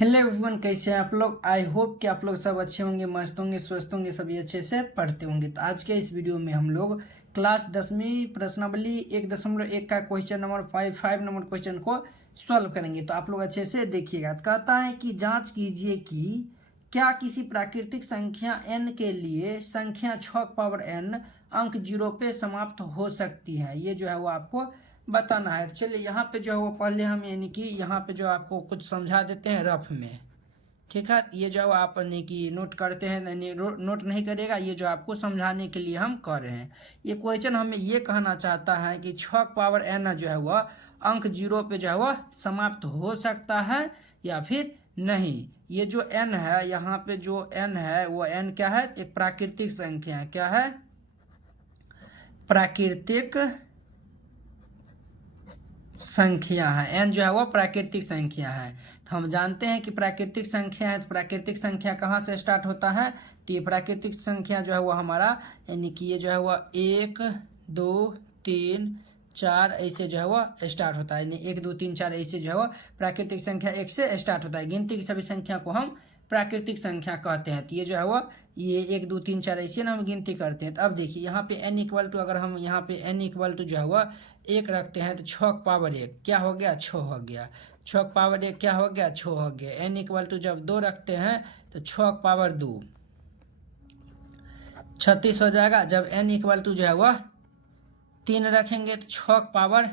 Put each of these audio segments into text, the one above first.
Hello everyone, कैसे हैं आप लोग। आई होप कि आप लोग सब अच्छे होंगे, मस्त होंगे, स्वस्थ होंगे, सभी अच्छे से पढ़ते होंगे। तो आज के इस वीडियो में हम लोग क्लास 10वीं प्रश्नावली 1.1 का क्वेश्चन नंबर 5 नंबर क्वेश्चन को सॉल्व करेंगे। तो आप लोग अच्छे से देखिएगा। तो कहता है कि जांच कीजिए कि क्या किसी प्राकृतिक संख्या n के लिए संख्या 6n अंक 0 पे समाप्त हो सकती है। ये जो है वो आपको बताना है। चलिए यहाँ पे जो है वो पहले हम यानी कि यहाँ पे जो आपको कुछ समझा देते हैं रफ में, ठीक है। ये जो आप यानी कि नोट करते हैं, नोट नहीं करेगा, ये जो आपको समझाने के लिए हम कर रहे हैं। ये क्वेश्चन हमें ये कहना चाहता है कि 6n जो है वह अंक 0 पे जो है वह समाप्त हो सकता है या फिर नहीं। ये जो n है, यहाँ पे जो n है वो n क्या है, एक प्राकृतिक संख्या है। क्या है? प्राकृतिक संख्या है। n जो है वो प्राकृतिक संख्या है। तो हम जानते हैं कि प्राकृतिक संख्या है, तो प्राकृतिक संख्या कहाँ से स्टार्ट होता है। तो ये प्राकृतिक संख्या जो है वो हमारा यानी कि ये जो है वो 1 2 3 4 ऐसे जो है वो स्टार्ट होता है। यानी 1 2 3 4 ऐसे जो है वो प्राकृतिक संख्या 1 से स्टार्ट होता है। गिनती की सभी संख्या को हम प्राकृतिक संख्या कहते हैं। तो ये जो है वो ये 1 2 3 4 ऐसे ना हम गिनती करते हैं। तो अब देखिए यहाँ पे n इक्वल टू, अगर हम यहाँ पे n इक्वल टू जो है वो 1 रखते हैं तो 6 क्या हो गया, 6 हो गया। 6 क्या हो गया, 6 हो गया। n इक्वल टू जब 2 रखते हैं तो 6 36 हो जाएगा। जब n इक्वल टू जो है वह 3 रखेंगे तो 6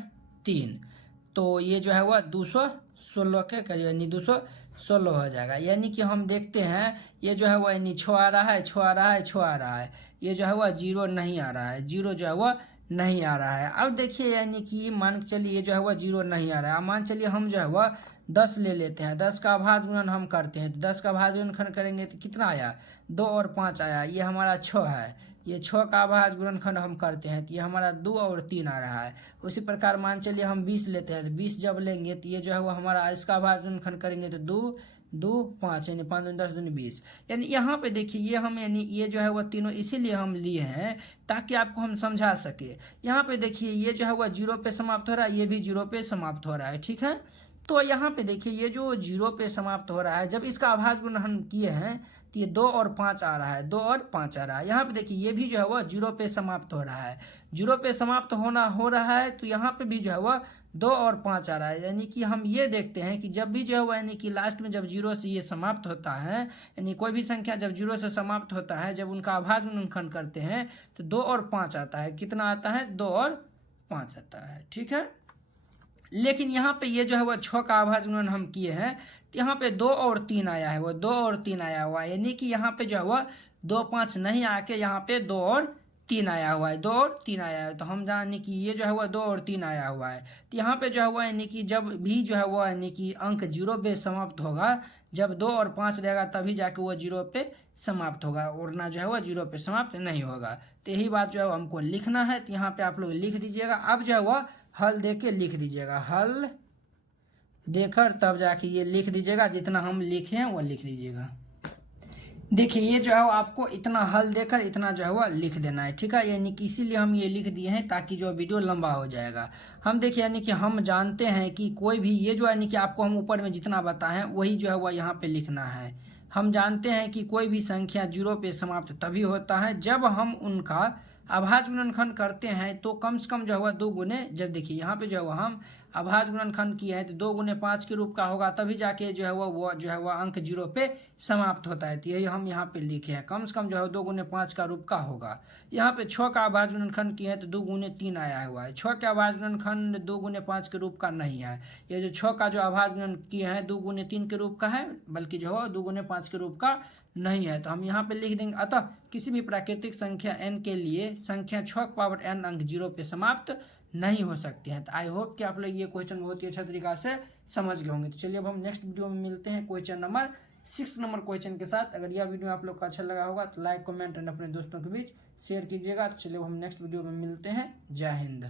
तो ये जो है वह 216 के करीब यानी 216 हो जाएगा। यानी कि हम देखते हैं ये जो है वह यानी 6 आ रहा है, 6 आ रहा है, 6 आ रहा है। ये जो है वह 0 नहीं आ रहा है, 0 जो है वह नहीं आ रहा है। अब देखिए यानी कि मान के चलिए ये जो है वह 0 नहीं आ रहा है। मान चलिए हम जो है वह 10 ले लेते हैं, 10 का अभाज्य गुणन हम करते हैं। तो 10 का अभाज्य गुणनखंड करेंगे तो कितना आया, 2 और 5 आया। ये हमारा 6 है। ये 6 का अभाज्य गुणनखंड हम करते हैं तो ये हमारा 2 और 3 आ रहा है। उसी प्रकार मान चलिए हम 20 लेते हैं, तो 20 जब लेंगे तो ये जो है वो हमारा इसका अभाज्य गुणनखंड करेंगे तो 2 2 5 यानी 5 10 2 20। यानी यहाँ पे देखिए ये हम यानी ये जो है वो तीनों इसीलिए हम लिए हैं ताकि आपको हम समझा सके। यहाँ पे देखिए ये जो है वो 0 पे समाप्त हो रहा है, ये भी 0 पे समाप्त हो रहा है, ठीक है। तो यहाँ पे देखिए ये जो 0 पे समाप्त हो रहा है, जब इसका अभाज्य गुणन हम किए हैं तो ये 2 और 5 आ रहा है, 2 और 5 आ रहा है। यहाँ पे देखिए ये भी जो है वह 0 पे समाप्त हो रहा है, 0 पे समाप्त हो रहा है। तो यहाँ पे भी जो है वह 2 और 5 आ रहा है। यानी कि हम ये देखते हैं कि जब भी जो है वह यानी कि लास्ट में जब 0 से ये समाप्त होता है, यानी कोई भी संख्या जब 0 से समाप्त होता है, जब उनका अभाज्य गुणनखंड करते हैं तो 2 और 5 आता है। कितना आता है, 2 और 5 आता है, ठीक है। लेकिन यहाँ पे ये जो है वो 6 का अभाज्य गुणन हम किए हैं तो यहाँ पे 2 और 3 आया है, वो 2 और 3 आया हुआ है। यानी कि यहाँ पे जो है वो 2 5 नहीं आके यहाँ पे 2 और 3 आया हुआ है, 2 और 3 आया है। तो हम जाने कि ये जो है वो 2 और 3 आया हुआ है। तो यहाँ पे जो है वो यानी कि जब भी जो है वो यानी कि अंक 0 पे समाप्त होगा, जब 2 और 5 रहेगा तभी जाके वो 0 पे समाप्त होगा, वरना जो है वो 0 पे समाप्त नहीं होगा। तो यही बात जो है हमको लिखना है। तो यहाँ पे आप लोग लिख दीजिएगा। अब जो है वो हल दे के लिख दीजिएगा, हल देकर तब जाके ये लिख दीजिएगा। जितना हम लिखे हैं वो लिख दीजिएगा। देखिए ये जो है आपको इतना हल देकर इतना जो है वो लिख देना है, ठीक है। यानी कि इसीलिए हम ये लिख दिए हैं ताकि जो वीडियो लंबा हो जाएगा। हम देखिए यानी कि हम जानते हैं कि कोई भी ये जो यानी कि आपको हम ऊपर में जितना बताएं वही जो है वो यहाँ पे लिखना है। हम जानते हैं कि कोई भी संख्या 0 पे समाप्त तभी होता है जब हम उनका अभाज्य गुणनखंड करते हैं तो कम से कम जो है 2 गुने, जब देखिए यहाँ पे जो है हम अभाज्य गुणनखंड किए हैं तो 2 गुने 5 के रूप का होगा, तभी जाके जो है वो जो है वह अंक 0 पे समाप्त होता है। तो यही हम यहाँ पे लिखे हैं, कम से कम जो है 2 गुने 5 का रूप का होगा। यहाँ पे 6 का अभाज्य गुणनखंड किए हैं तो 2 गुने 3 आया हुआ है। 6 का अभाज्य गुणनखंड 2 गुने 5 के रूप का नहीं है। ये जो 6 का जो अभाज्य गुणन किए हैं 2 गुने 3 के रूप का है, बल्कि जो है 2 गुने 5 के रूप का नहीं है। तो हम यहाँ पे लिख देंगे, अतः किसी भी प्राकृतिक संख्या n के लिए संख्या 6n अंक 0 पे समाप्त नहीं हो सकती है। तो आई होप कि आप लोग ये क्वेश्चन बहुत ही अच्छा तरीका से समझ गए होंगे। तो चलिए अब हम नेक्स्ट वीडियो में मिलते हैं क्वेश्चन नंबर 6 नंबर क्वेश्चन के साथ। अगर यह वीडियो आप लोग को अच्छा लगा होगा तो लाइक कमेंट एंड अपने दोस्तों के बीच शेयर कीजिएगा। तो चलिए अब हम नेक्स्ट वीडियो में मिलते हैं। जय हिंद।